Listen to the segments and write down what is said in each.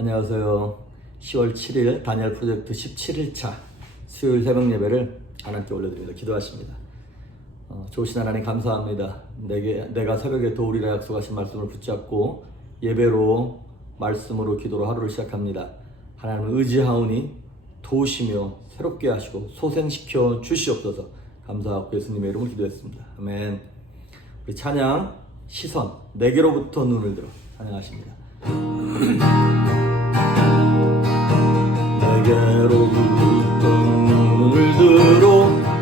안녕하세요. 10월 7일 다니엘 프로젝트 17일차 수요일 새벽 예배를 하나님께 올려드립니다. 기도하십니다. 좋으신 하나님 감사합니다. 내가 새벽에 도우리라 약속하신 말씀을 붙잡고 예배로 말씀으로 기도로 하루를 시작합니다. 하나님을 의지하오니 도우시며 새롭게 하시고 소생시켜 주시옵소서. 감사하고 예수님의 이름으로 기도했습니다. 아멘. 우리 찬양 시선 내게로부터 눈을 들어 찬양하십니다. 내게로부터 눈을 들어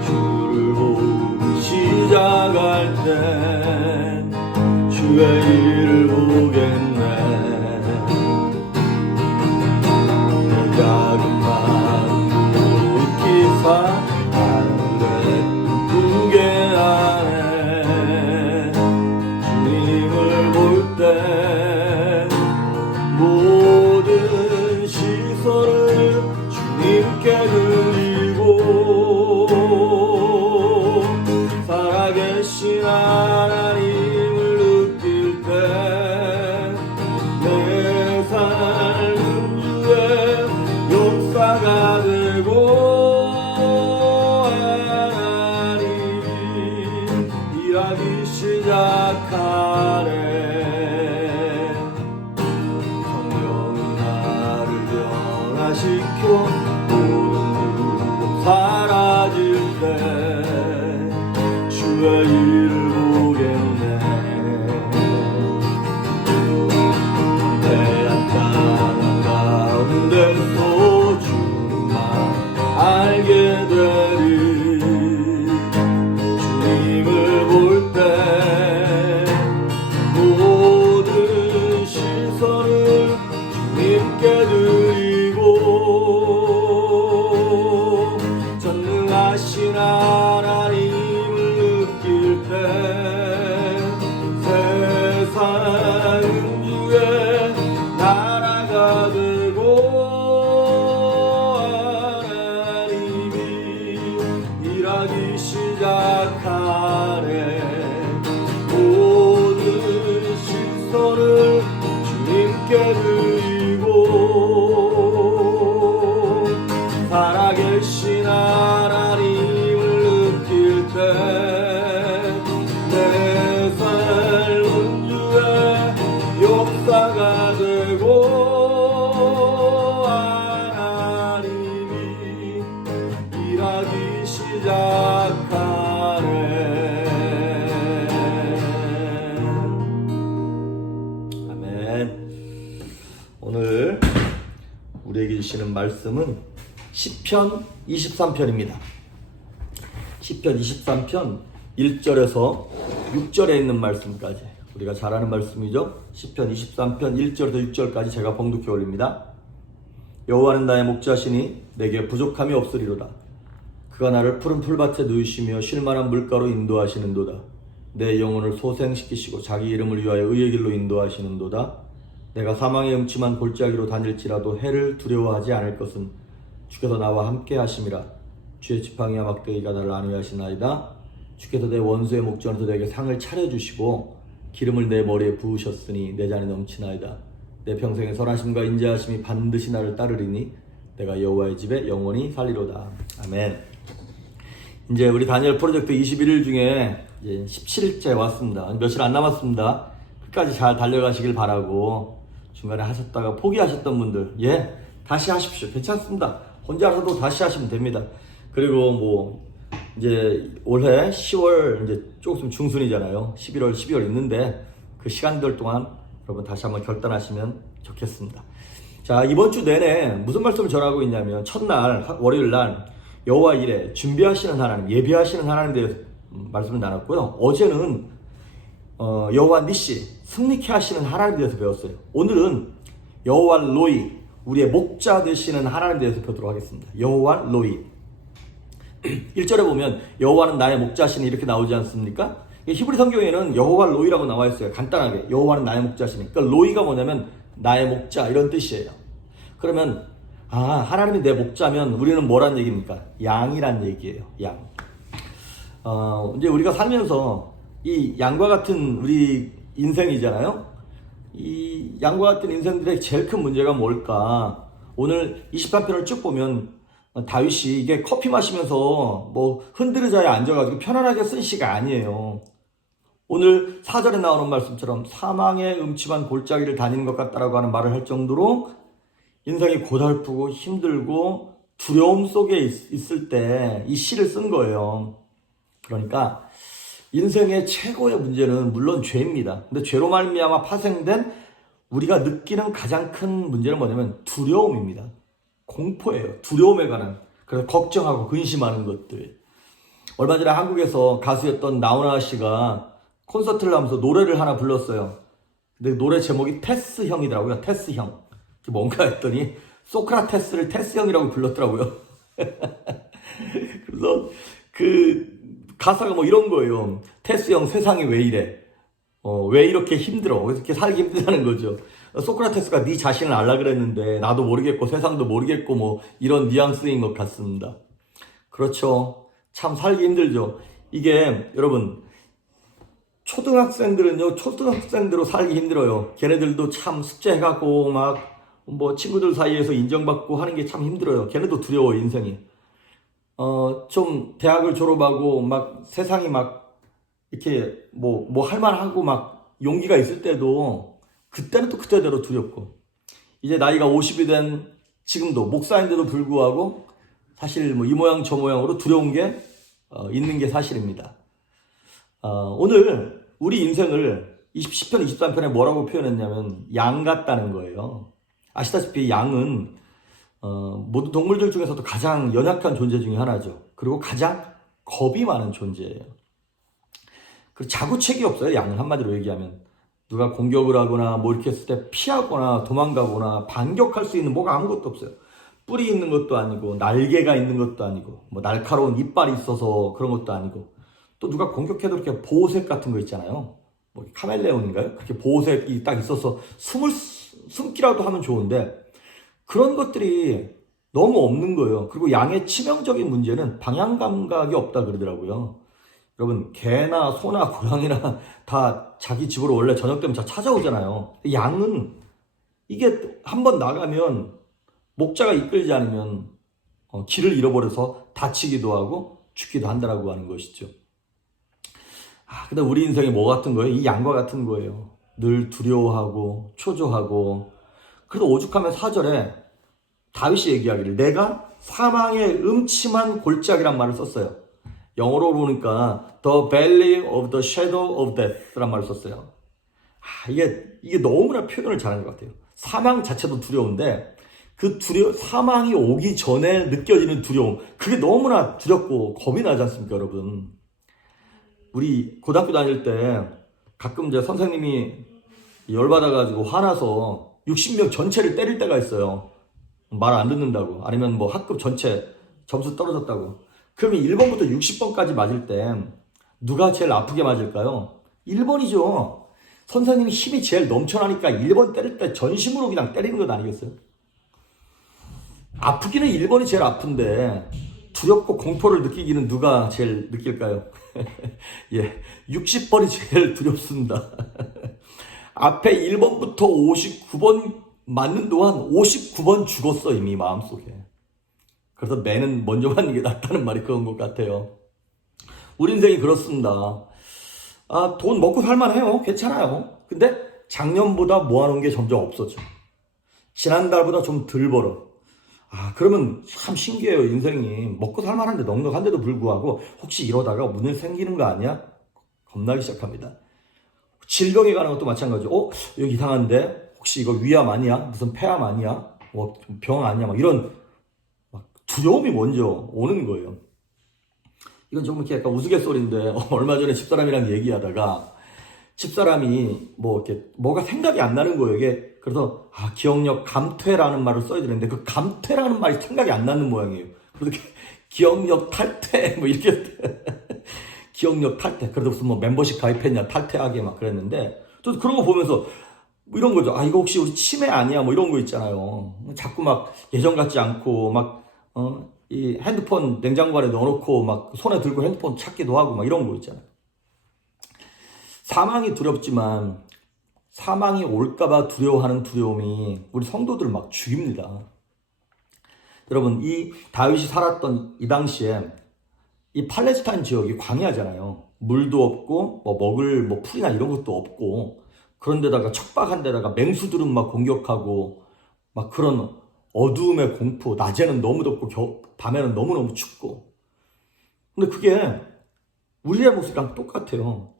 주를 보기 시작할 때 주의 일을 보겠네. 내 작은 마음 웃기사 하늘의 풍계 안에 주님을 볼 때 모든 시선을 주님께 드리고 살아계신 하나님을 느낄 때 내 삶은 주의 역사가 되고 하나님이 일하기 시작하네. 시켜 모든 사라질 때 주의 일을 보겠네. 내한 땅 가운데서 주님만 알게 되리. 주님을 볼 때 모든 시선을 주님께 전능하신 하나님을 느낄 때 세상은 주의 나라가 되고 하나님이 일하기 시작하네. 모든 시선을 주님께 드리고 살아계신 하나님을 느낄 때 내 삶은 주의 역사가 되고 하나님이 일하기 시작하네. 아멘. 오늘 우리에게 주시는 말씀은 시편 23편입니다. 시편 23편 1절에서 6절에 있는 말씀까지 우리가 잘 아는 말씀이죠. 시편 23편 1절에서 6절까지 제가 봉독해 올립니다. 여호와는 나의 목자시니 내게 부족함이 없으리로다. 그가 나를 푸른 풀밭에 누이시며 쉴만한 물가로 인도하시는도다. 내 영혼을 소생시키시고 자기 이름을 위하여 의의 길로 인도하시는도다. 내가 사망의 음침한 골짜기로 다닐지라도 해를 두려워하지 않을 것은 주께서 나와 함께 하심이라. 주의 지팡이와 막대기가 나를 안위하시나이다. 주께서 내 원수의 목전에서 내게 상을 차려주시고 기름을 내 머리에 부으셨으니 내 잔이 넘치나이다. 내 평생의 선하심과 인자하심이 반드시 나를 따르리니 내가 여호와의 집에 영원히 살리로다. 아멘. 이제 우리 다니엘 프로젝트 21일 중에 이제 17일째 왔습니다. 며칠 안 남았습니다. 끝까지 잘 달려가시길 바라고, 중간에 하셨다가 포기하셨던 분들 다시 하십시오. 괜찮습니다. 혼자서도 다시 하시면 됩니다. 그리고 뭐 이제 올해 10월 이제 조금 중순이잖아요. 11월, 12월 있는데 그 시간들 동안 여러분 다시 한번 결단하시면 좋겠습니다. 자, 이번 주 내내 무슨 말씀을 전하고 있냐면 첫날 월요일 날 여호와 일에 준비하시는 하나님, 예비하시는 하나님에 대해서 말씀을 나눴고요. 어제는 여호와 니시, 승리케 하시는 하나님에 대해서 배웠어요. 오늘은 여호와 로이, 우리의 목자 되시는 하나님에 대해서 배우도록 하겠습니다. 여호와 로이. 1절에 보면 여호와는 나의 목자시니 이렇게 나오지 않습니까? 히브리 성경에는 여호와 로이라고 나와 있어요. 간단하게 여호와는 나의 목자시니. 그러니까 로이가 뭐냐면 나의 목자 이런 뜻이에요. 그러면 하나님이 내 목자면 우리는 뭐란 얘기입니까? 양이란 얘기예요. 양. 이제 우리가 살면서 이 양과 같은 우리 인생이잖아요. 이 양과 같은 인생들의 제일 큰 문제가 뭘까? 오늘 23편을 쭉 보면 다윗이 이게 커피 마시면서 뭐 흔들의자에 앉아가지고 편안하게 쓴 시가 아니에요. 오늘 4절에 나오는 말씀처럼 사망의 음침한 골짜기를 다니는 것 같다라고 하는 말을 할 정도로 인생이 고달프고 힘들고 두려움 속에 있을 때 이 시를 쓴 거예요. 그러니까 인생의 최고의 문제는 물론 죄입니다. 근데 죄로 말미암아 파생된 우리가 느끼는 가장 큰 문제는 뭐냐면 두려움입니다. 공포예요. 두려움에 관한. 그래서 걱정하고 근심하는 것들. 얼마 전에 한국에서 가수였던 나훈아 씨가 콘서트를 하면서 노래를 하나 불렀어요. 근데 노래 제목이 테스 형이더라고요. 테스 형. 그게 뭔가 했더니 소크라테스를 테스 형이라고 불렀더라고요. 그래서 그 가사가 뭐 이런 거예요. 테스 형 세상이 왜 이래? 왜 이렇게 힘들어? 왜 이렇게 살기 힘들다는 거죠. 소크라테스가 네 자신을 알라 그랬는데 나도 모르겠고 세상도 모르겠고 뭐 이런 뉘앙스인 것 같습니다. 그렇죠. 참 살기 힘들죠. 이게 여러분 초등학생들은요 초등학생대로 살기 힘들어요. 걔네들도 참 숙제해갖고 막 뭐 친구들 사이에서 인정받고 하는 게 참 힘들어요. 걔네도 두려워 인생이. 좀 대학을 졸업하고 막 세상이 막 이렇게 뭐 할만하고 막 용기가 있을 때도 그때는 또 그때대로 두렵고 이제 나이가 50이 된 지금도 목사인데도 불구하고 사실 뭐 이 모양 저 모양으로 두려운 게 있는 게 사실입니다. 오늘 우리 인생을 10편 23편에 뭐라고 표현했냐면 양 같다는 거예요. 아시다시피 양은 모든 동물들 중에서도 가장 연약한 존재 중에 하나죠. 그리고 가장 겁이 많은 존재예요. 그리고 자구책이 없어요. 양은 한마디로 얘기하면 누가 공격을 하거나 뭐 이렇게 했을 때 피하거나 도망가거나 반격할 수 있는 뭐가 아무것도 없어요. 뿔이 있는 것도 아니고 날개가 있는 것도 아니고 뭐 날카로운 이빨이 있어서 그런 것도 아니고 또 누가 공격해도 이렇게 보호색 같은 거 있잖아요. 뭐 카멜레온인가요? 그렇게 보호색이 딱 있어서 숨기라도 하면 좋은데 그런 것들이 너무 없는 거예요. 그리고 양의 치명적인 문제는 방향 감각이 없다 그러더라고요. 여러분 개나 소나 고양이나 다 자기 집으로 원래 저녁 되면 다 찾아오잖아요. 양은 이게 한번 나가면 목자가 이끌지 않으면 길을 잃어버려서 다치기도 하고 죽기도 한다라고 하는 것이죠. 근데 우리 인생이 뭐 같은 거예요? 이 양과 같은 거예요. 늘 두려워하고 초조하고. 그래도 오죽하면 4절에 다윗이 얘기하기를 내가 사망의 음침한 골짜기란 말을 썼어요. 영어로 보니까 The Valley of the Shadow of Death란 말을 썼어요. 이게 너무나 표현을 잘한 것 같아요. 사망 자체도 두려운데 그 사망이 오기 전에 느껴지는 두려움, 그게 너무나 두렵고 겁이 나지 않습니까, 여러분? 우리 고등학교 다닐 때 가끔 이제 선생님이 열받아가지고 화나서 60명 전체를 때릴 때가 있어요. 말 안 듣는다고. 아니면 뭐 학급 전체 점수 떨어졌다고. 그러면 1번부터 60번까지 맞을 때 누가 제일 아프게 맞을까요? 1번이죠. 선생님이 힘이 제일 넘쳐나니까 1번 때릴 때 전심으로 그냥 때리는 것 아니겠어요? 아프기는 1번이 제일 아픈데 두렵고 공포를 느끼기는 누가 제일 느낄까요? 예, 60번이 제일 두렵습니다. 앞에 1번부터 59번 맞는 동안 59번 죽었어 이미 마음속에. 그래서 매는 먼저 맞는 게 낫다는 말이 그런 것 같아요. 우리 인생이 그렇습니다. 돈 먹고 살만해요. 괜찮아요. 근데 작년보다 모아놓은 게 점점 없어져. 지난달보다 좀 덜 벌어. 그러면 참 신기해요. 인생이 먹고 살만한데 넉넉한데도 불구하고 혹시 이러다가 문제 생기는 거 아니야? 겁나기 시작합니다. 질병에 관한 것도 마찬가지죠. 여기 이상한데 혹시 이거 위암 아니야? 무슨 폐암 아니야? 병 아니야? 막 이런 두려움이 먼저 오는 거예요. 이건 좀 이렇게 약간 우스갯소리인데 얼마 전에 집사람이랑 얘기하다가 집사람이 뭐 이렇게 뭐가 생각이 안 나는 거예요. 이게 그래서 기억력 감퇴라는 말을 써야 되는데 그 감퇴라는 말이 생각이 안 나는 모양이에요. 그래서 기억력 탈퇴 뭐 이렇게 기억력 탈퇴. 그래서 무슨 뭐 멤버십 가입했냐 탈퇴하게 막 그랬는데 또 그런 거 보면서 뭐 이런 거죠. 이거 혹시 우리 치매 아니야? 뭐 이런 거 있잖아요. 자꾸 막 예전 같지 않고 막 이 핸드폰 냉장고 안에 넣어놓고 막 손에 들고 핸드폰 찾기도 하고 막 이런 거 있잖아요. 사망이 두렵지만 사망이 올까봐 두려워하는 두려움이 우리 성도들을 막 죽입니다. 여러분, 이 다윗이 살았던 이 당시에 이 팔레스타인 지역이 광야잖아요. 물도 없고 먹을 풀이나 이런 것도 없고, 그런데다가 척박한 데다가 맹수들은 막 공격하고 막 그런 어두움의 공포, 낮에는 너무 덥고 밤에는 너무너무 춥고. 근데 그게 우리의 모습이랑 똑같아요.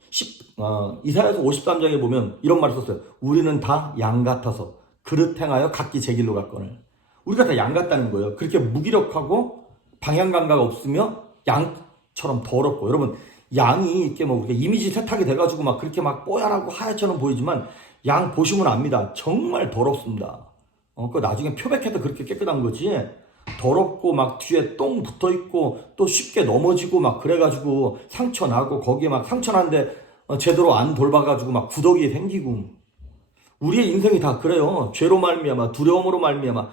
이사야서 53장에 보면 이런 말을 썼어요. 우리는 다 양 같아서 그릇 행하여 각기 제 길로 갔거늘. 우리가 다 양 같다는 거예요. 그렇게 무기력하고 방향 감각 없으며 양처럼 더럽고. 여러분, 양이 이렇게 우리가 이미지 세탁이 돼가지고 막 그렇게 막 뽀얀하고 하얗처럼 보이지만 양 보시면 압니다. 정말 더럽습니다. 그 나중에 표백해도 그렇게 깨끗한 거지. 더럽고 막 뒤에 똥 붙어 있고 또 쉽게 넘어지고 막 그래가지고 상처 나고, 거기에 막 상처 난데 제대로 안 돌봐가지고 막 구더기 생기고. 우리의 인생이 다 그래요. 죄로 말미암아, 두려움으로 말미암아,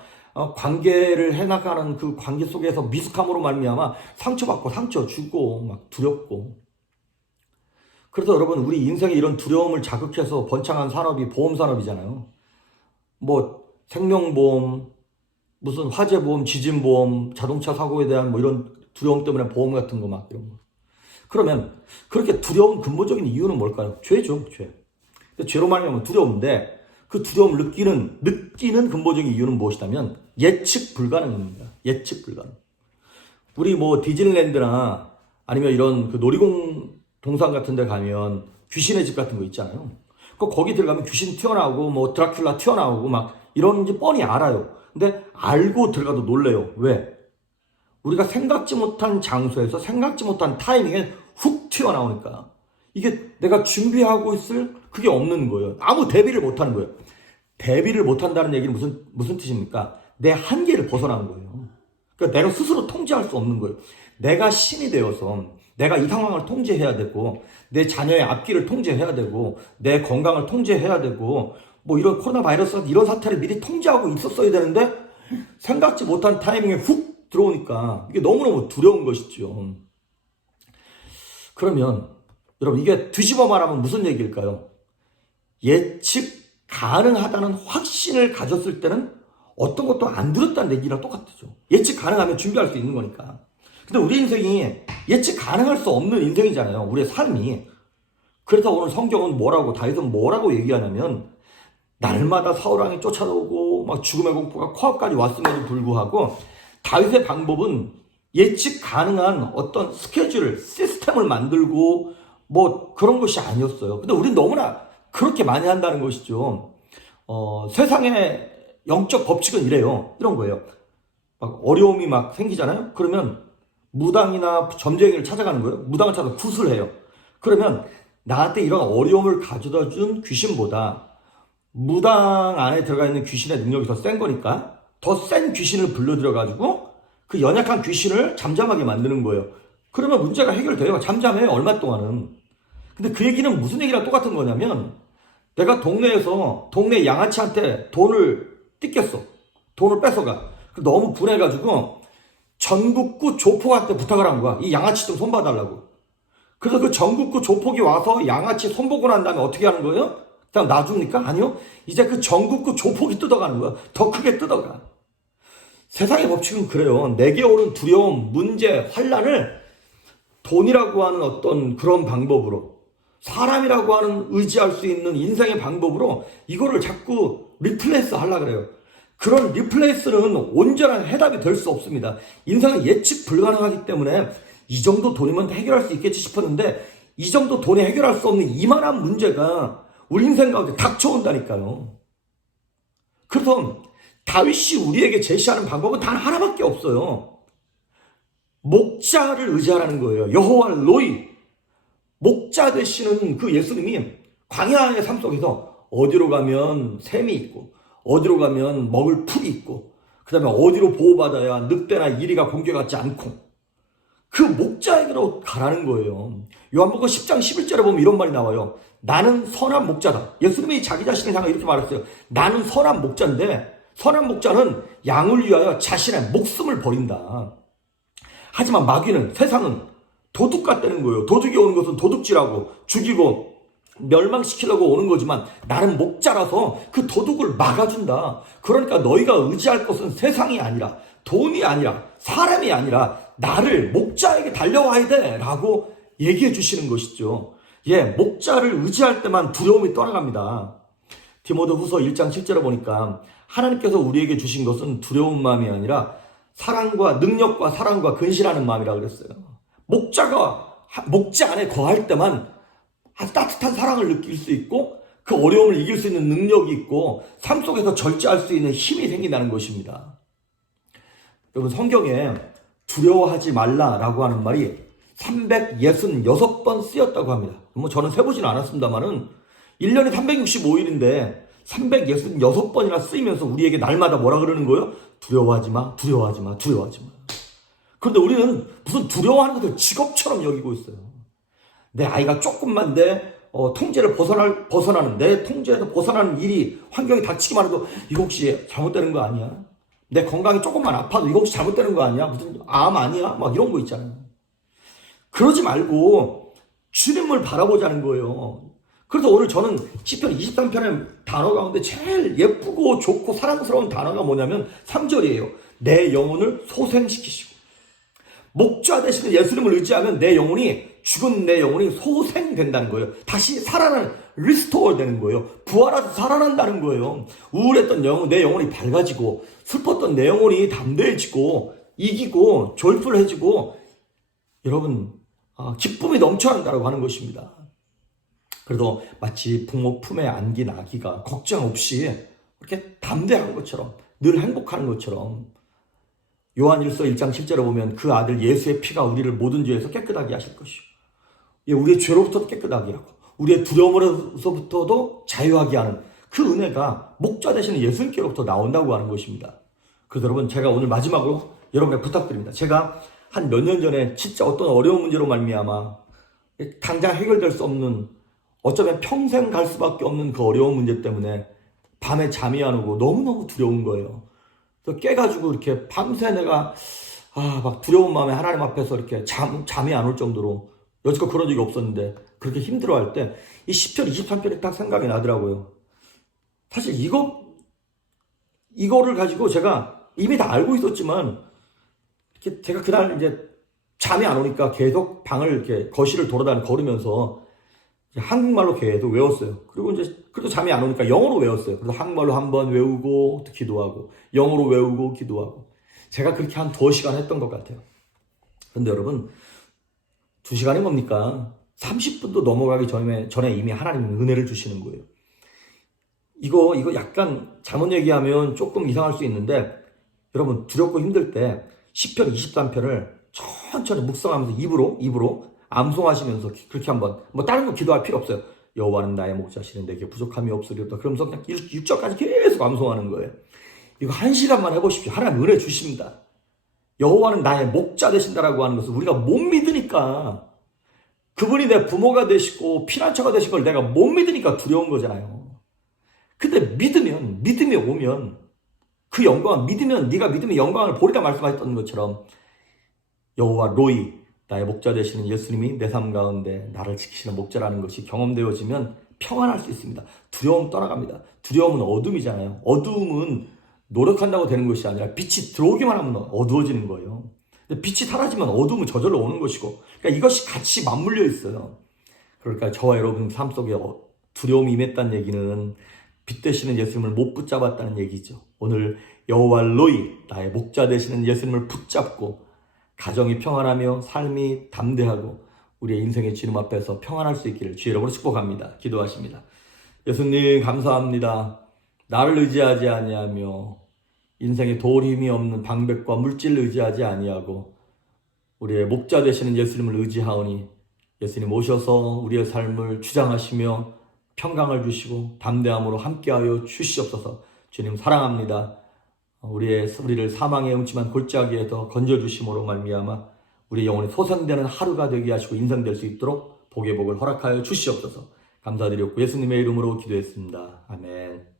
관계를 해나가는 그 관계 속에서 미숙함으로 말미암아 상처받고 상처 주고 막 두렵고. 그래서 여러분, 우리 인생에 이런 두려움을 자극해서 번창한 산업이 보험산업이잖아요. 생명보험, 무슨 화재보험, 지진보험, 자동차 사고에 대한 이런 두려움 때문에 보험 같은 거 막 이런 거. 그러면 그렇게 두려운 근본적인 이유는 뭘까요? 죄죠, 죄. 죄로 말하면 두려운데, 그 두려움을 느끼는 근본적인 이유는 무엇이냐면 예측 불가능입니다. 예측 불가능. 우리 디즈니랜드나 아니면 이런 그 놀이동산 같은 데 가면 귀신의 집 같은 거 있잖아요. 거기 들어가면 귀신 튀어나오고 드라큘라 튀어나오고 막 이런지 뻔히 알아요. 근데 알고 들어가도 놀래요. 왜? 우리가 생각지 못한 장소에서 생각지 못한 타이밍에 훅 튀어나오니까. 이게 내가 준비하고 있을 그게 없는 거예요. 아무 대비를 못하는 거예요. 대비를 못한다는 얘기는 무슨 뜻입니까? 내 한계를 벗어난 거예요. 그러니까 내가 스스로 통제할 수 없는 거예요. 내가 신이 되어서 내가 이 상황을 통제해야 되고, 내 자녀의 앞길을 통제해야 되고, 내 건강을 통제해야 되고, 이런 코로나 바이러스 이런 사태를 미리 통제하고 있었어야 되는데 생각지 못한 타이밍에 훅 들어오니까 이게 너무너무 두려운 것이죠. 그러면 여러분, 이게 뒤집어 말하면 무슨 얘기일까요? 예측 가능하다는 확신을 가졌을 때는 어떤 것도 안 두렵다는 얘기랑 똑같죠. 예측 가능하면 준비할 수 있는 거니까. 근데 우리 인생이 예측 가능할 수 없는 인생이잖아요. 우리의 삶이. 그래서 오늘 성경은 다윗은 뭐라고 얘기하냐면, 날마다 사울왕이 쫓아오고 막 죽음의 공포가 코앞까지 왔음에도 불구하고 다윗의 방법은 예측 가능한 어떤 스케줄을, 시스템을 만들고 그런 것이 아니었어요. 근데 우린 너무나 그렇게 많이 한다는 것이죠. 세상의 영적 법칙은 이래요. 이런 거예요. 어려움이 생기잖아요. 그러면 무당이나 점쟁이를 찾아가는 거예요. 무당을 찾아서 굿을 해요. 그러면 나한테 이런 어려움을 가져다 준 귀신보다 무당 안에 들어가 있는 귀신의 능력이 더 센 거니까 더 센 귀신을 불러들여가지고 그 연약한 귀신을 잠잠하게 만드는 거예요. 그러면 문제가 해결돼요. 잠잠해요, 얼마 동안은. 근데 그 얘기는 무슨 얘기랑 똑같은 거냐면, 내가 동네 양아치한테 돈을 뜯겼어. 돈을 뺏어가. 너무 분해가지고 전국구 조폭한테 부탁을 한 거야. 이 양아치 좀 손봐달라고. 그래서 그 전국구 조폭이 와서 양아치 손보고 난 다음에 어떻게 하는 거예요? 그냥 놔줍니까? 아니요. 이제 그 전국구 조폭이 뜯어가는 거야. 더 크게 뜯어가. 세상의 법칙은 그래요. 내게 오는 두려움, 문제, 환난을 돈이라고 하는 어떤 그런 방법으로, 사람이라고 하는 의지할 수 있는 인생의 방법으로 이거를 자꾸 리플레이스 하려고 그래요. 그런 리플레이스는 온전한 해답이 될 수 없습니다. 인생은 예측 불가능하기 때문에 이 정도 돈이면 해결할 수 있겠지 싶었는데, 이 정도 돈이 해결할 수 없는 이만한 문제가 우리 인생 가운데 닥쳐온다니까요. 그래서 다윗이 우리에게 제시하는 방법은 단 하나밖에 없어요. 목자를 의지하라는 거예요. 여호와 로이. 목자 되시는 그 예수님이 광야의 삶 속에서 어디로 가면 샘이 있고, 어디로 가면 먹을 풀이 있고, 그 다음에 어디로 보호받아야 늑대나 이리가 공격하지 않고, 그 목자에게로 가라는 거예요. 요한복음 10장 11절에 보면 이런 말이 나와요. 나는 선한 목자다. 예수님이 자기 자신을 향해 이렇게 말했어요. 나는 선한 목자인데, 선한 목자는 양을 위하여 자신의 목숨을 버린다. 하지만 마귀는, 세상은 도둑 같다는 거예요. 도둑이 오는 것은 도둑질하고 죽이고 멸망시키려고 오는 거지만 나는 목자라서 그 도둑을 막아준다. 그러니까 너희가 의지할 것은 세상이 아니라 돈이 아니라 사람이 아니라 나를 목자에게 달려와야 돼 라고 얘기해 주시는 것이죠. 예, 목자를 의지할 때만 두려움이 떠나갑니다. 디모데후서 1장 7절에 보니까 하나님께서 우리에게 주신 것은 두려운 마음이 아니라 사랑과 능력과 사랑과 근실하는 마음이라고 그랬어요. 목자가 목자 안에 거할 때만 따뜻한 사랑을 느낄 수 있고 그 어려움을 이길 수 있는 능력이 있고 삶 속에서 절제할 수 있는 힘이 생긴다는 것입니다. 여러분, 성경에 두려워하지 말라라고 하는 말이 366번 쓰였다고 합니다. 뭐 저는 세보지는 않았습니다만은 1년에 365일인데 366번이나 쓰이면서 우리에게 날마다 뭐라 그러는 거예요? 두려워하지 마, 두려워하지 마, 두려워하지 마. 그런데 우리는 무슨 두려워하는 것을 직업처럼 여기고 있어요. 내 아이가 조금만 내 통제를 벗어나는, 내 통제에서 벗어나는 일이, 환경이 닥치기만 해도 이거 혹시 잘못되는 거 아니야? 내 건강이 조금만 아파도 이거 혹시 잘못되는 거 아니야? 무슨 암 아니야? 막 이런 거 있잖아요. 그러지 말고 주님을 바라보자는 거예요. 그래서 오늘 저는 시편 23편의 단어 가운데 제일 예쁘고 좋고 사랑스러운 단어가 뭐냐면 3절이에요. 내 영혼을 소생시키시고. 목자 되시는 예수님을 의지하면 내 영혼이, 죽은 내 영혼이 소생된다는 거예요. 다시 살아나는, 리스토어 되는 거예요. 부활해서 살아난다는 거예요. 우울했던 내 영혼이 밝아지고, 슬펐던 내 영혼이 담대해지고, 이기고, 졸풀해지고, 여러분, 기쁨이 넘쳐난다고 하는 것입니다. 그래도 마치 부모 품에 안긴 아기가 걱정 없이 이렇게 담대한 것처럼, 늘 행복한 것처럼, 요한일서 1장 7절에 보면 그 아들 예수의 피가 우리를 모든 죄에서 깨끗하게 하실 것이요. 예, 우리의 죄로부터도 깨끗하게 하고 우리의 두려움으로부터도 자유하게 하는 그 은혜가 목자 되시는 예수님께로부터 나온다고 하는 것입니다. 그래서 여러분, 제가 오늘 마지막으로 여러분께 부탁드립니다. 제가 한 몇 년 전에 진짜 어떤 어려운 문제로 말미암아 당장 해결될 수 없는, 어쩌면 평생 갈 수밖에 없는 그 어려운 문제 때문에 밤에 잠이 안 오고 너무너무 두려운 거예요. 그래서 깨가지고 이렇게 밤새 내가 막 두려운 마음에 하나님 앞에서 이렇게 잠이 안 올 정도로, 여지껏 그런 적이 없었는데 그렇게 힘들어할 때 이 시편 23편이 딱 생각이 나더라고요. 사실 이거를 가지고 제가 이미 다 알고 있었지만, 이렇게 제가 그날 이제 잠이 안 오니까 계속 방을 이렇게 거실을 걸으면서 한국말로 계속 외웠어요. 그리고 이제 그래도 잠이 안 오니까 영어로 외웠어요. 그래서 한국말로 한번 외우고 기도하고, 영어로 외우고 기도하고. 제가 그렇게 한 2시간 했던 것 같아요. 그런데 여러분, 2시간이 뭡니까? 30분도 넘어가기 전에 이미 하나님은 은혜를 주시는 거예요. 이거 약간 잘못 얘기하면 조금 이상할 수 있는데, 여러분, 두렵고 힘들 때 시편 23편을 천천히 묵상하면서 입으로 암송하시면서 그렇게 한번, 뭐 다른 거 기도할 필요 없어요. 여호와는 나의 목자시니 내게 부족함이 없으리로다. 그러면서 그냥 6절까지 계속 암송하는 거예요. 이거 1시간만 해보십시오. 하나님 은혜 주십니다. 여호와는 나의 목자 되신다라고 하는 것을 우리가 못 믿으니까, 그분이 내 부모가 되시고 피난처가 되신 걸 내가 못 믿으니까 두려운 거잖아요. 근데 믿음이 오면 그 영광을, 네가 믿으면 영광을 보리라 말씀하셨던 것처럼, 여호와 로이, 나의 목자 되시는 예수님이 내 삶 가운데 나를 지키시는 목자라는 것이 경험되어지면 평안할 수 있습니다. 두려움 떠나갑니다. 두려움은 어둠이잖아요. 어둠은 노력한다고 되는 것이 아니라 빛이 들어오기만 하면 어두워지는 거예요. 근데 빛이 사라지면 어둠은 저절로 오는 것이고, 그러니까 이것이 같이 맞물려 있어요. 그러니까 저와 여러분 삶 속에 두려움이 임했다는 얘기는 빛 되시는 예수님을 못 붙잡았다는 얘기죠. 오늘 여호와 로이, 나의 목자 되시는 예수님을 붙잡고 가정이 평안하며 삶이 담대하고 우리의 인생의 주님 앞에서 평안할 수 있기를 주 여러분으로 축복합니다. 기도하십니다. 예수님 감사합니다. 나를 의지하지 아니하며 인생에 도울 힘이 없는 방백과 물질을 의지하지 아니하고 우리의 목자 되시는 예수님을 의지하오니, 예수님 오셔서 우리의 삶을 주장하시며 평강을 주시고 담대함으로 함께하여 주시옵소서. 주님 사랑합니다. 우리를 사망의 음침한 골짜기에서 건져주심으로 말미암아 우리 영혼이 소생되는 하루가 되게 하시고 인생될 수 있도록 복의 복을 허락하여 주시옵소서. 감사드렸고 예수님의 이름으로 기도했습니다. 아멘.